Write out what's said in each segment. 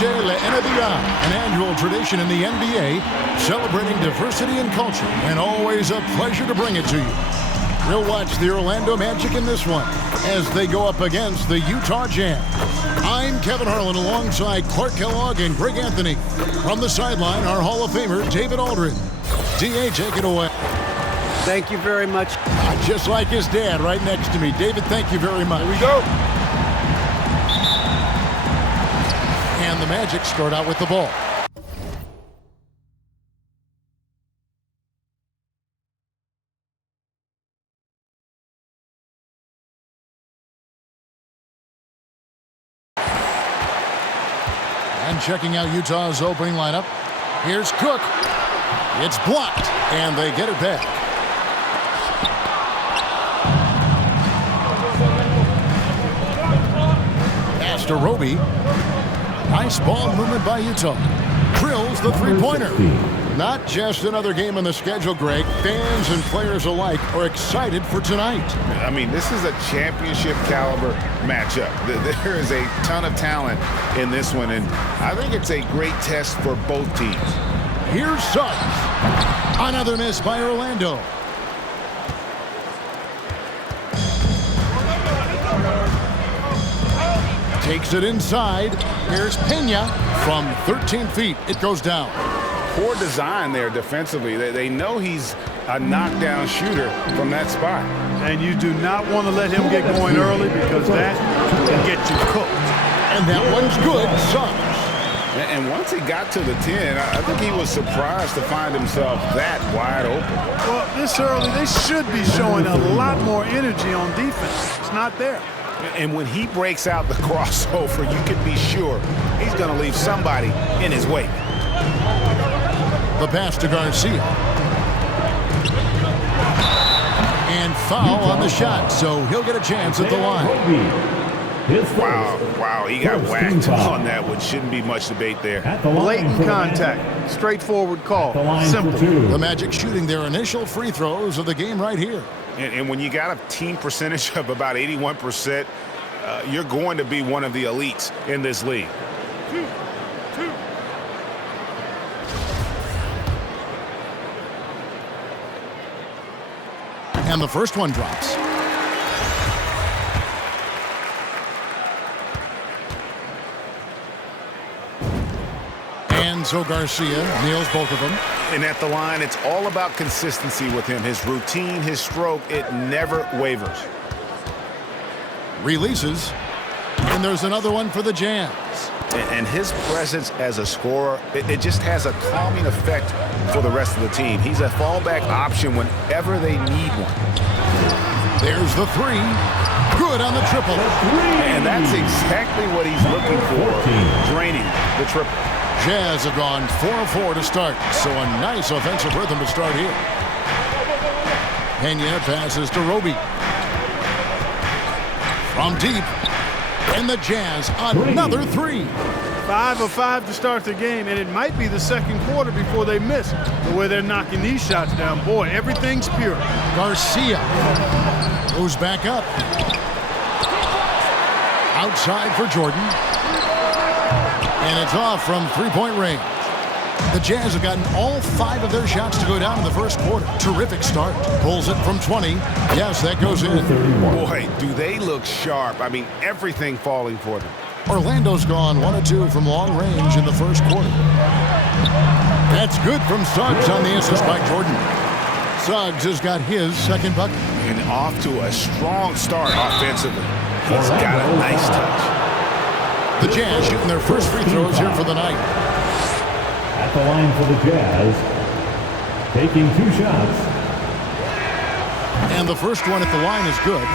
Noche La NBA, an annual tradition in the NBA celebrating diversity and culture, and always a pleasure to bring it to you. We'll watch the Orlando Magic in this one as they go up against the Utah Jazz. I'm Kevin Harlan alongside Clark Kellogg and Greg Anthony. From the sideline, our Hall of Famer, David Aldridge. D.A., take it away. Thank you very much. Just like his dad right next to me. David, thank you very much. Here we go. And the Magic start out with the ball. And checking out Utah's opening lineup. Here's Cook. It's blocked, and they get it back. Pass to Roby. Nice ball movement by Utah. Drills the three-pointer. Not just another game on the schedule, Greg. Fans and players alike are excited for tonight. I mean, this is a championship caliber matchup. There is a ton of talent in this one, and I think it's a great test for both teams. Here's Suggs. Another miss by Orlando. Takes it inside. Here's Pena from 13 feet. It goes down. Poor design there defensively. They know he's a knockdown shooter from that spot. And you do not want to let him get going early because that can get you cooked. And that one's good. Suggs. And once he got to the 10, I think he was surprised to find himself that wide open. Well, this early, they should be showing a lot more energy on defense. It's not there. And when he breaks out the crossover, you can be sure he's going to leave somebody in his wake. The pass to Garcia. And foul on the shot, so he'll get a chance at the line. Wow, he got whacked on that one. Shouldn't be much debate there. Blatant contact. Straightforward call. Simple. The Magic shooting their initial free throws of the game right here. And when you got a team percentage of about 81%, you're going to be one of the elites in this league. And the first one drops. And so Garcia nails both of them. And at the line, it's all about consistency with him. His routine, his stroke, it never wavers. Releases. And there's another one for the Jazz. And his presence as a scorer, it just has a calming effect for the rest of the team. He's a fallback option whenever they need one. There's the three. Good on the triple. And that's exactly what he's looking for, draining the triple. Jazz have gone 4-4 to start, so a nice offensive rhythm to start here. Pena passes to Roby. From deep. And the Jazz, another three. 5 of 5 to start the game, and it might be the second quarter before they miss. The way they're knocking these shots down, boy, everything's pure. Garcia goes back up. Outside for Jordan. And it's off from three-point range. The Jazz have gotten all 5 of their shots to go down in the first quarter. Terrific start. Pulls it from 20. Yes, that goes in. Boy, do they look sharp. I mean, everything falling for them. Orlando's gone 1 of 2 from long range in the first quarter. That's good from Suggs on the assist by Jordan. Suggs has got his second bucket. And off to a strong start offensively. He's got a nice touch. The Jazz shooting their first free throws here for the night. At the line for the Jazz, taking 2 shots. And the first one at the line is good.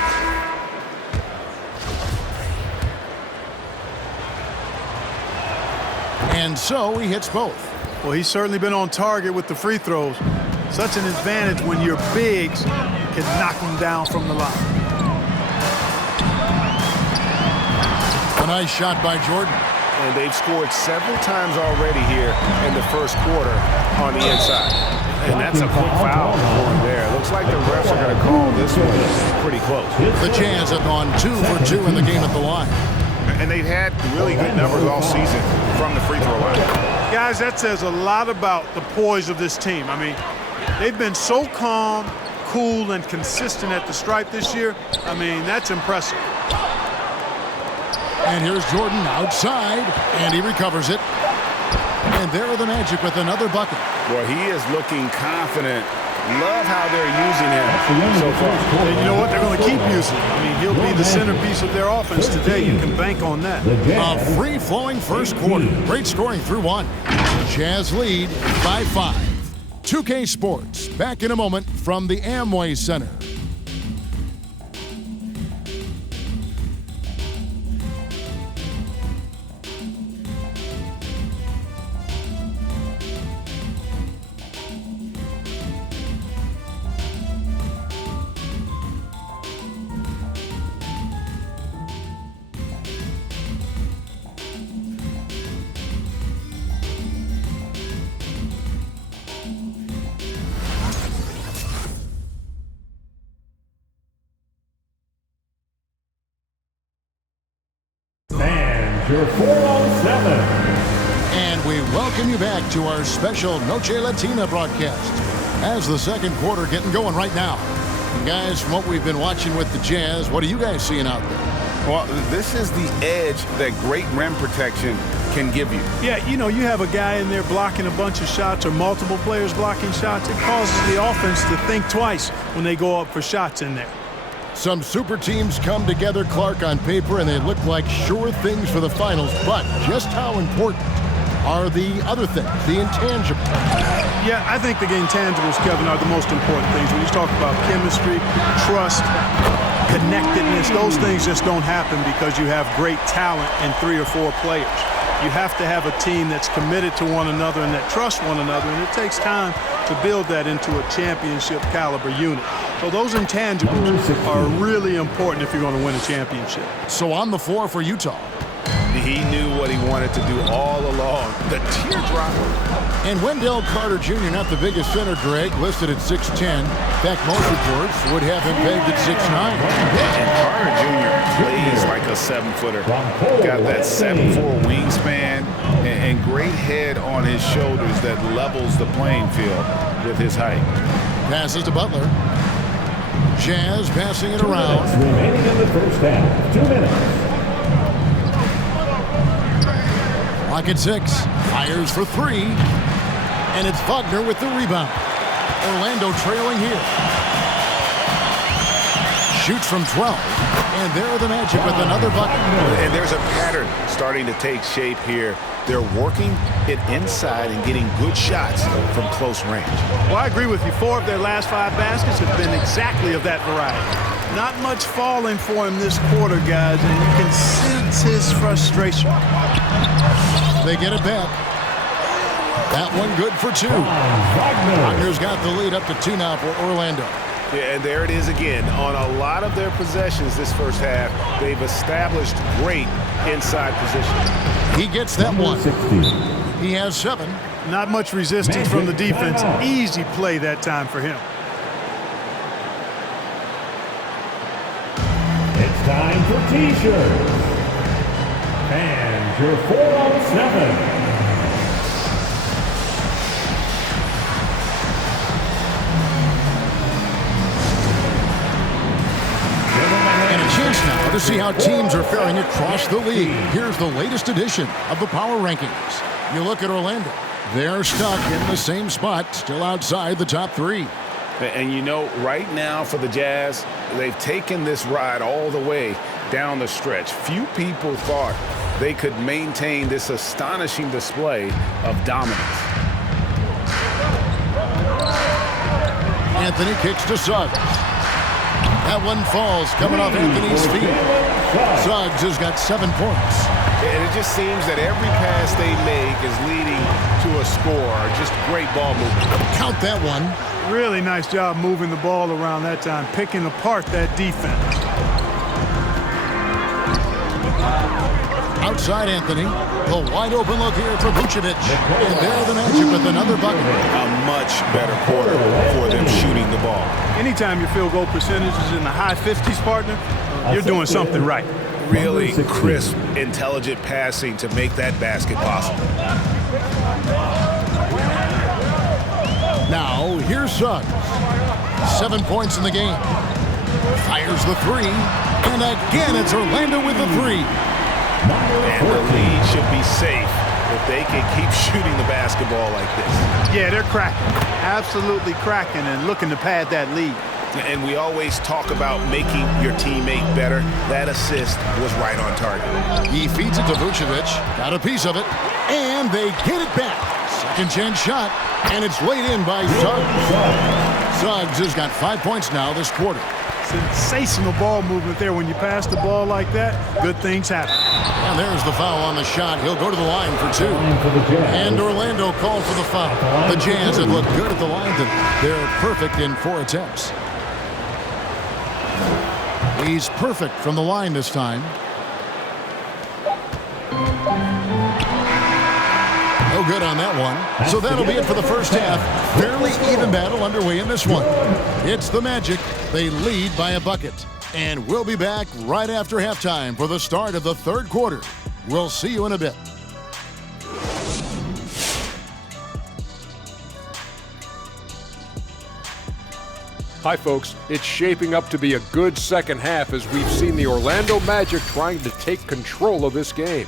And so he hits both. Well, he's certainly been on target with the free throws. Such an advantage when your bigs can knock him down from the line. A nice shot by Jordan. And they've scored several times already here in the first quarter on the inside. And that's a quick foul going there. Looks like the refs are going to call this one pretty close. The Jazz have gone 2 for 2 in the game at the line. And they've had really good numbers all season from the free throw line. Guys, that says a lot about the poise of this team. I mean, they've been so calm, cool, and consistent at the stripe this year. I mean, that's impressive. And here's Jordan outside, and he recovers it. And there are the Magic with another bucket. Well, he is looking confident. Love how they're using him so far. And you know what? They're going to keep using him. I mean, he'll be the centerpiece of their offense today. You can bank on that. A free-flowing first quarter. Great scoring through one. Jazz lead 5-5. 2K Sports, back in a moment from the Amway Center. Your 4-on-7. And we welcome you back to our special Noche Latina broadcast as the second quarter getting going right now. And guys, from what we've been watching with the Jazz, what are you guys seeing out there? Well, this is the edge that great rim protection can give you. Yeah, you know, you have a guy in there blocking a bunch of shots or multiple players blocking shots. It causes the offense to think twice when they go up for shots in there. Some super teams come together, Clark, on paper, and they look like sure things for the finals. But just how important are the other things, the intangibles? Yeah, I think the intangibles, Kevin, are the most important things. When you talk about chemistry, trust, connectedness, those things just don't happen because you have great talent in 3 or 4 players. You have to have a team that's committed to one another and that trusts one another, and it takes time to build that into a championship caliber unit. So those intangibles are really important if you're going to win a championship. So on the floor for Utah. He knew what he wanted to do all along. The teardrop. And Wendell Carter Jr., not the biggest center, Greg, listed at 6'10". In fact, most reports would have him pegged at 6'9". And Carter Jr. plays like a 7-footer. Got that 7'4" wingspan and great head on his shoulders that levels the playing field with his height. Passes to Butler. Jazz passing it around. Remaining in the first half. 2 minutes. Clock at 6. Fires for 3. And it's Wagner with the rebound. Orlando trailing here. Shoots from 12. And there are the Magic with another bucket. And there's a pattern starting to take shape here. They're working it inside and getting good shots from close range. Well, I agree with you. 4 of their last 5 baskets have been exactly of that variety. Not much falling for him this quarter, guys, and you can sense his frustration. They get it back. That one good for 2. Wagner's got the lead up to 2 now for Orlando. Yeah, and there it is again. On a lot of their possessions this first half, they've established great inside position. He gets that one. He has 7. Not much resistance from the defense. Easy play that time for him. It's time for T-shirts. And your 4-on-7. Now to see how teams are faring across the league. Here's the latest edition of the Power Rankings. You look at Orlando. They're stuck in the same spot, still outside the top 3. And you know, right now for the Jazz, they've taken this ride all the way down the stretch. Few people thought they could maintain this astonishing display of dominance. Anthony kicks to Suggs. That one falls coming off Anthony's feet. Suggs has got 7 points. And it just seems that every pass they make is leading to a score. Just great ball movement. Count that one. Really nice job moving the ball around that time, picking apart that defense. Outside Anthony. The wide open look here for Vucevic. And there the Magic with another bucket. A much better quarter for them shooting the ball. Anytime your field goal percentage is in the high 50s, partner, you're doing something right. Really Number 16. crisp, intelligent passing to make that basket possible. Now, here's Suggs. 7 points in the game. Fires the three. And again, it's Orlando with the three. And the lead should be safe if they can keep shooting the basketball like this. Yeah, they're cracking. Absolutely cracking and looking to pad that lead. And we always talk about making your teammate better. That assist was right on target. He feeds it to Vucevic. Got a piece of it. And they get it back. Second chance shot. And it's laid in by Suggs. Suggs has got 5 points now this quarter. Sensational ball movement there. When you pass the ball like that, good things happen. And there's the foul on the shot. He'll go to the line for two. And Orlando called for the foul. The Jazz have looked good at the line. They're perfect in 4 attempts. He's perfect from the line this time. No good on that one. So that'll be it for the first half. Fairly even battle underway in this one. It's the Magic. They lead by a bucket. And we'll be back right after halftime for the start of the third quarter. We'll see you in a bit. Hi, folks. It's shaping up to be a good second half as we've seen the Orlando Magic trying to take control of this game.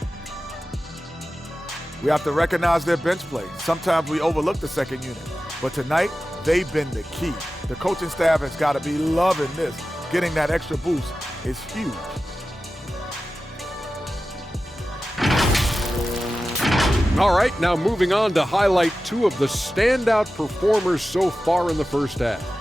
We have to recognize their bench play. Sometimes we overlook the second unit. But tonight, they've been the key. The coaching staff has got to be loving this. Getting that extra boost is huge. All right, now moving on to highlight 2 of the standout performers so far in the first half.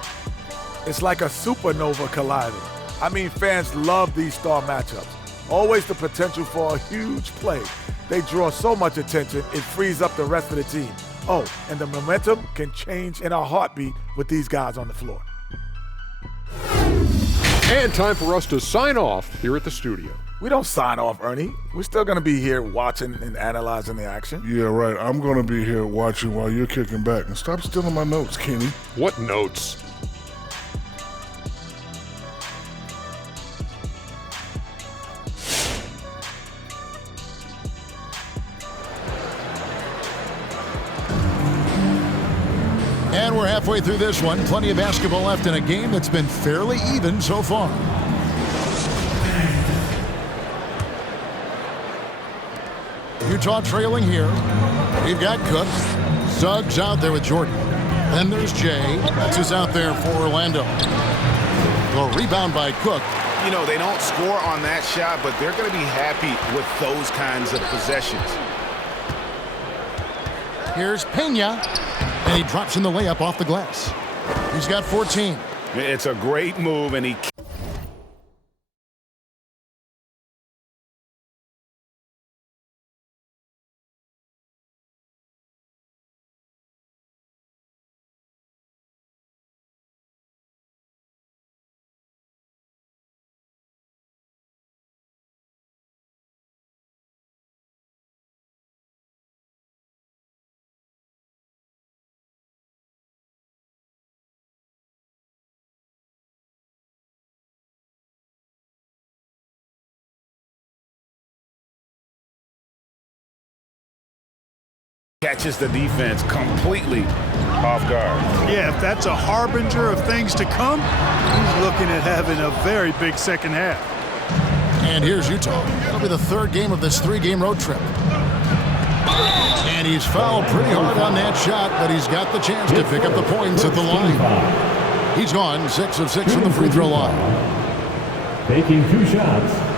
It's like a supernova colliding. I mean, fans love these star matchups. Always the potential for a huge play. They draw so much attention, it frees up the rest of the team. Oh, and the momentum can change in a heartbeat with these guys on the floor. And time for us to sign off here at the studio. We don't sign off, Ernie. We're still going to be here watching and analyzing the action. Yeah, right. I'm going to be here watching while you're kicking back. And stop stealing my notes, Kenny. What notes? And we're halfway through this one. Plenty of basketball left in a game that's been fairly even so far. Utah trailing here. We've got Cook. Suggs out there with Jordan. Then there's Jay. That's who's out there for Orlando. The rebound by Cook. You know, they don't score on that shot, but they're going to be happy with those kinds of possessions. Here's Pena. And he drops in the layup off the glass. He's got 14. It's a great move, and he... catches the defense completely off guard. Yeah, if that's a harbinger of things to come, he's looking at having a very big second half. And here's Utah. It'll be the third game of this 3-game road trip. And he's fouled pretty hard on that shot, but he's got the chance to pick up the points at the line. He's gone 6 of 6 from the free throw line. Taking 2 shots.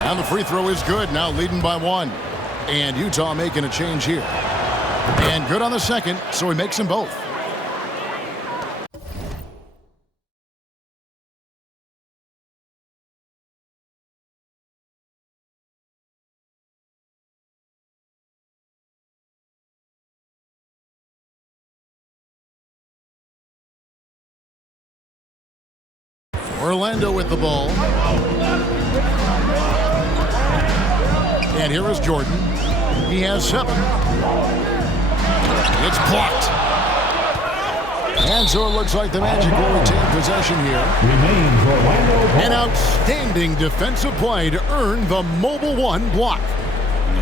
And the free throw is good, now leading by 1. And Utah making a change here. And good on the second, so he makes them both. Orlando with the ball. And here is Jordan. He has 7. It's blocked. And so it looks like the Magic will retain possession here. An outstanding defensive play to earn the Mobile One block.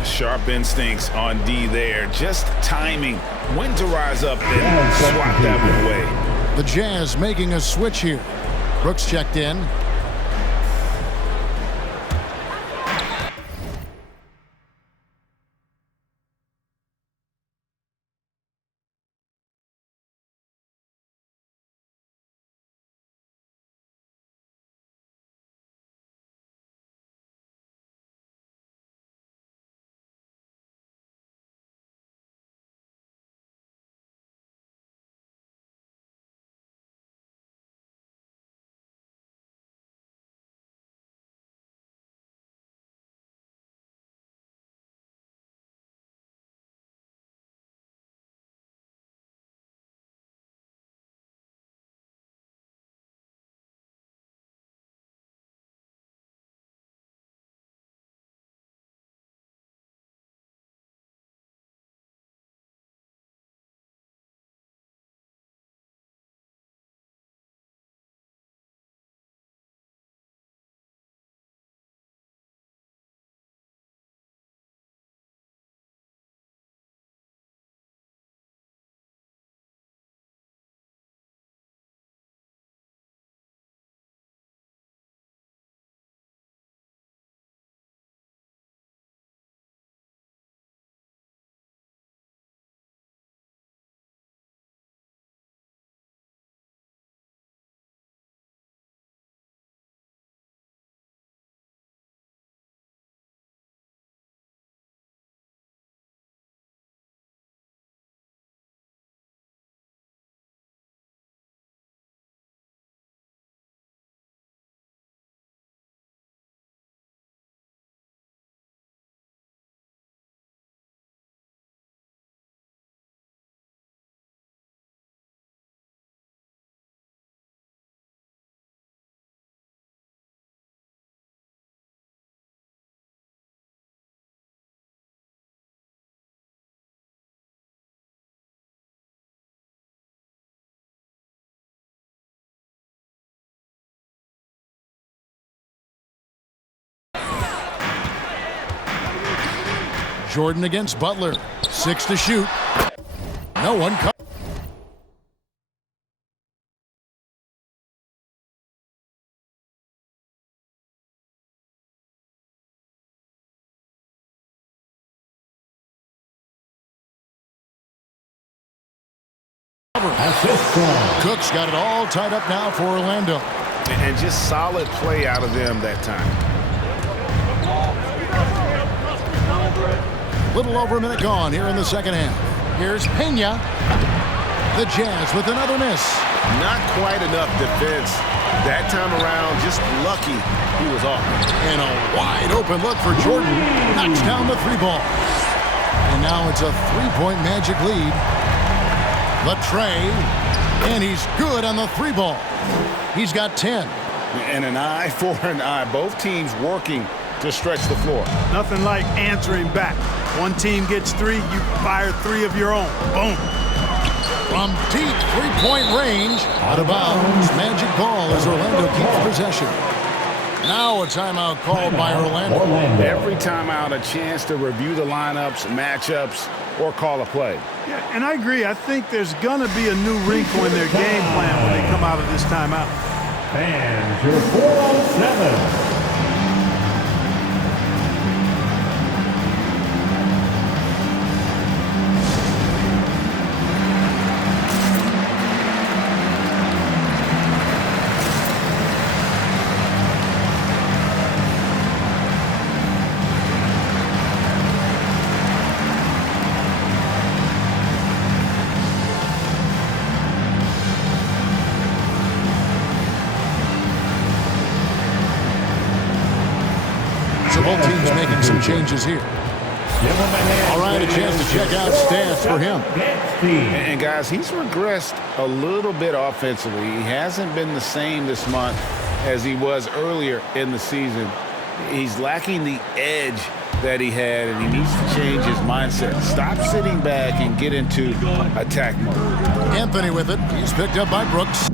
Sharp instincts on D there. Just timing when to rise up and swat that one away. The Jazz making a switch here. Brooks checked in. Jordan against Butler. 6 to shoot. No one comes. Cook's got it all tied up now for Orlando. And just solid play out of them that time. Little over a minute gone here in the second half. Here's Pena. The Jazz with another miss. Not quite enough defense that time around. Just lucky he was off. And a wide open look for Jordan. Knocks down the 3-ball. And now it's a 3-point Magic lead. The tray. And he's good on the 3-ball. He's got 10. And an eye for an eye. Both teams working to stretch the floor. Nothing like answering back. One team gets 3, you fire 3 of your own. Boom. From deep 3-point range, out of bounds, Magic ball as Orlando keeps possession. Now a timeout called by Orlando. Every timeout a chance to review the lineups, matchups, or call a play. Yeah, and I agree. I think there's going to be a new wrinkle in their game plan when they come out of this timeout. And your 4-on-7. Both teams making some changes here. All right, a chance to check out stats for him. And guys, he's regressed a little bit offensively. He hasn't been the same this month. as he was earlier in the season. He's lacking the edge that he had, and he needs to change his mindset. Stop sitting back and get into attack mode. Anthony with it. He's picked up by Brooks.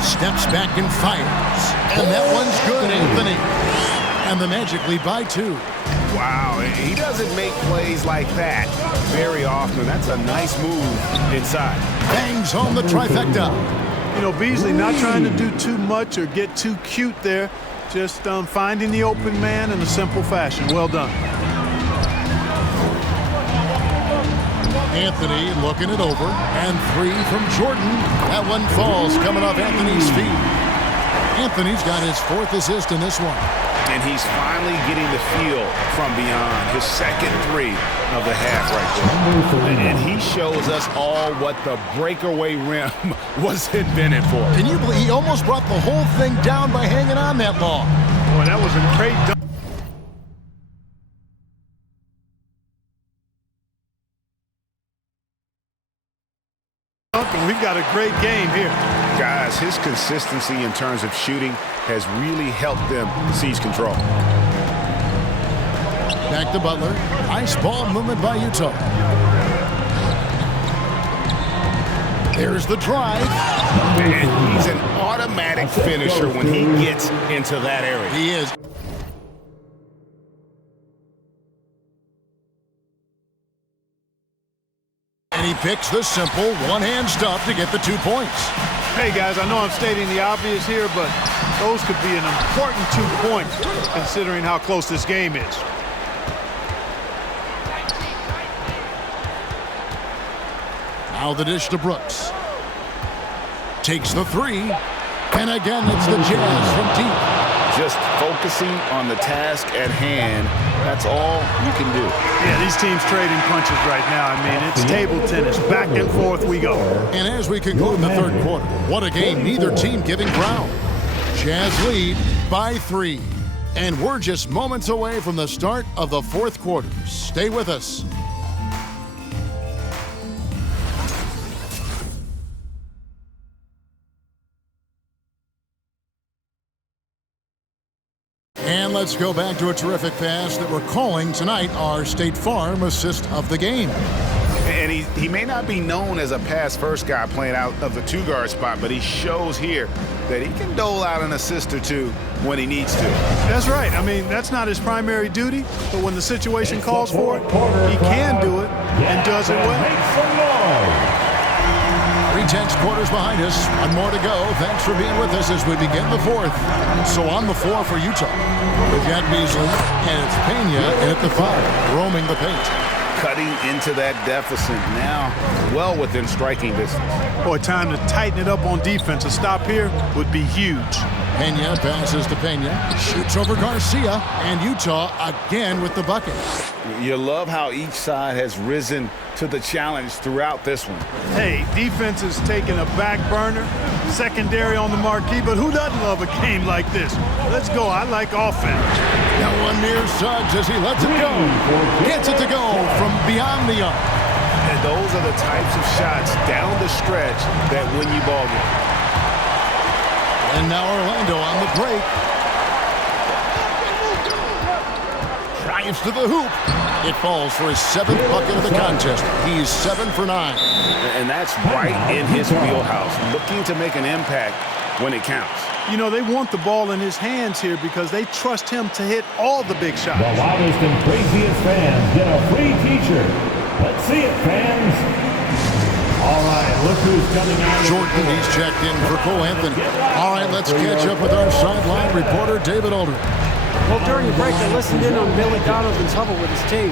Steps back and fires. And that one's good, Anthony. And the Magic lead by 2. Wow, he doesn't make plays like that very often. That's a nice move inside. Bangs home the trifecta. You know, Beasley not trying to do too much or get too cute there. Just finding the open man in a simple fashion. Well done. Anthony looking it over, and 3 from Jordan. That one falls, coming off Anthony's feet. Anthony's got his 4th assist in this one. And he's finally getting the feel from beyond his second 3 of the half right there. And he shows us all what the breakaway rim was invented for. Can you believe he almost brought the whole thing down by hanging on that long? Boy, that was a great dunk. We've got a great game here. Guys, his consistency in terms of shooting has really helped them seize control. Back to Butler. Nice ball movement by Utah. There's the drive. And he's an automatic finisher when he gets into that area. He is. And he picks the simple one-hand stuff to get the 2 points. Hey, guys, I know I'm stating the obvious here, but those could be an important 2 points considering how close this game is. Now the dish to Brooks. Takes the 3. And again, it's the Jazz from deep. Just focusing on the task at hand, that's all you can do. Yeah, these teams trading punches right now. I mean, it's table tennis. Back and forth we go. And as we conclude the 3rd quarter, what a game, neither team giving ground. Jazz lead by 3. And we're just moments away from the start of the 4th quarter. Stay with us. And let's go back to a terrific pass that we're calling tonight our State Farm assist of the game. And he may not be known as a pass-first guy playing out of the 2-guard spot, but he shows here that he can dole out an assist or 2 when he needs to. That's right. I mean, that's not his primary duty, but when the situation calls for it, he can do it and does it well. 3 tenths quarters behind us. 1 more to go. Thanks for being with us as we begin the 4th. So on the floor for Utah, we've got Beasley, and it's Pena at the 5, roaming the paint. Cutting into that deficit now, well within striking distance. Boy, time to tighten it up on defense. A stop here would be huge. Pena passes to Pena, shoots over Garcia, and Utah again with the bucket. You love how each side has risen to the challenge throughout this one. Hey, defense is taking a back burner, secondary on the marquee, but who doesn't love a game like this? Let's go. I like offense. Now one near Suggs as he lets it go. Gets it to go from beyond the arc. And those are the types of shots down the stretch that win you ball games. And now Orlando on the break. Drives to the hoop. It falls for his 7th bucket of the contest. He's 7 for 9. And that's right in his wheelhouse, looking to make an impact when it counts. You know, they want the ball in his hands here because they trust him to hit all the big shots. The loudest and craziest fans get a free t-shirt. Let's see it, fans. All right, look who's coming out. Jordan, he's checked in for Cole Anthony. All right, let's catch up with our sideline reporter, David Aldridge. Well, during the break, I listened in on Billy Donovan's huddle with his team.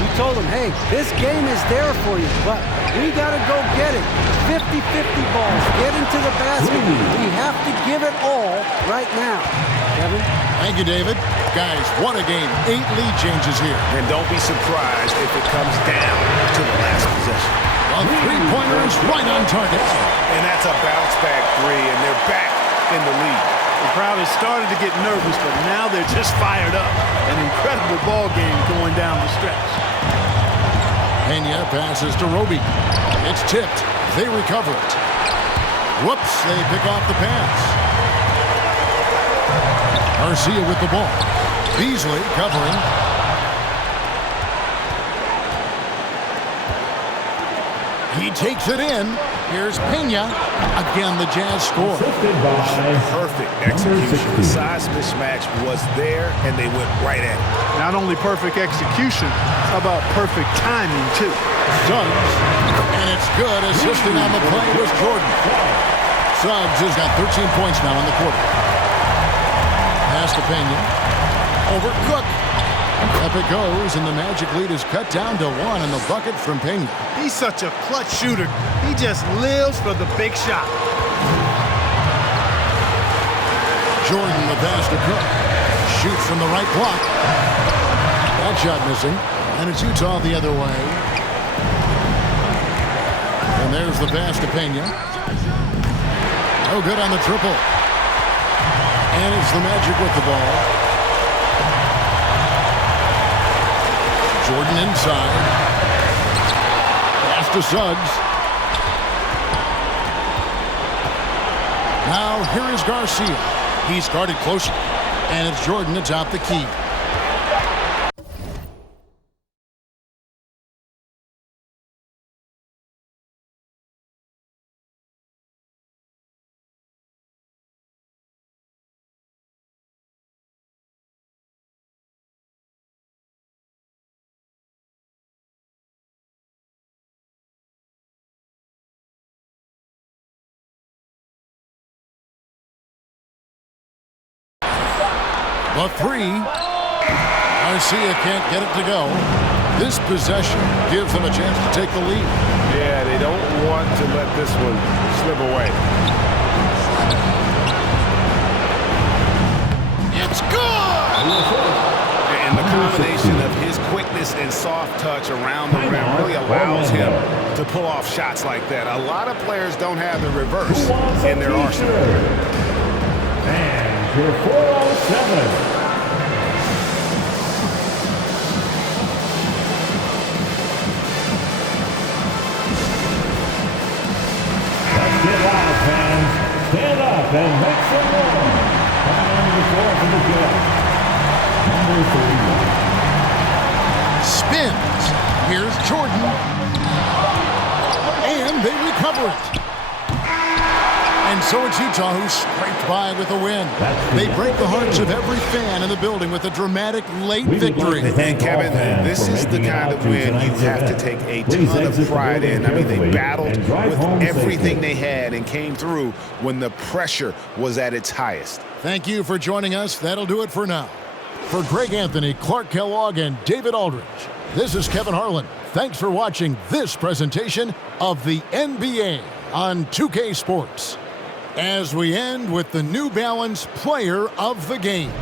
He told them, hey, this game is there for you, but we got to go get it. 50-50 balls, get into the basket. We have to give it all right now. Kevin? Thank you, David. Guys, what a game. 8 lead changes here. And don't be surprised if it comes down to the last possession. A three-pointer is right on target. And that's a bounce-back three, and they're back in the lead. The crowd has started to get nervous, but now they're just fired up. An incredible ball game going down the stretch. Pena passes to Roby. It's tipped. They recover it. Whoops, they pick off the pass. Garcia with the ball. Beasley covering. He takes it in. Here's Pena. Again, the Jazz score. Perfect execution. The size mismatch was there, and they went right at it. Not only perfect execution, how about perfect timing, too? Suggs. And it's good. Assisting on the play was Jordan. Suggs has got 13 points now in the quarter. Pass to Pena. Over Cook. Up it goes, and the Magic lead is cut down to 1 in the bucket from Pena. He's such a clutch shooter. He just lives for the big shot. Jordan, the pass to Cook. Shoots from the right block. That shot missing. And it's Utah the other way. And there's the pass to Pena. No good on the triple. And it's the Magic with the ball. Jordan inside. Pass to Suggs. Now here is Garcia. He started closer. And it's Jordan atop the key. The three. Garcia can't get it to go. This possession gives them a chance to take the lead. Yeah, they don't want to let this one slip away. It's good! And the combination of his quickness and soft touch around the rim really allows him to pull off shots like that. A lot of players don't have the reverse in their arsenal. And your 407. Let's get loud, fans. Stand up and make some noise. Coming on the floor for the Jazz. Number 3. Spins. Here's Jordan. And they recover it. And so it's Utah who scraped by with a win. They break the hearts of every fan in the building with a dramatic late victory. And Kevin, this is the kind of win you have to take a ton of pride in. I mean, they battled with everything they had and came through when the pressure was at its highest. Thank you for joining us. That'll do it for now. For Greg Anthony, Clark Kellogg, and David Aldridge, this is Kevin Harlan. Thanks for watching this presentation of the NBA on 2K Sports. As we end with the New Balance Player of the Game.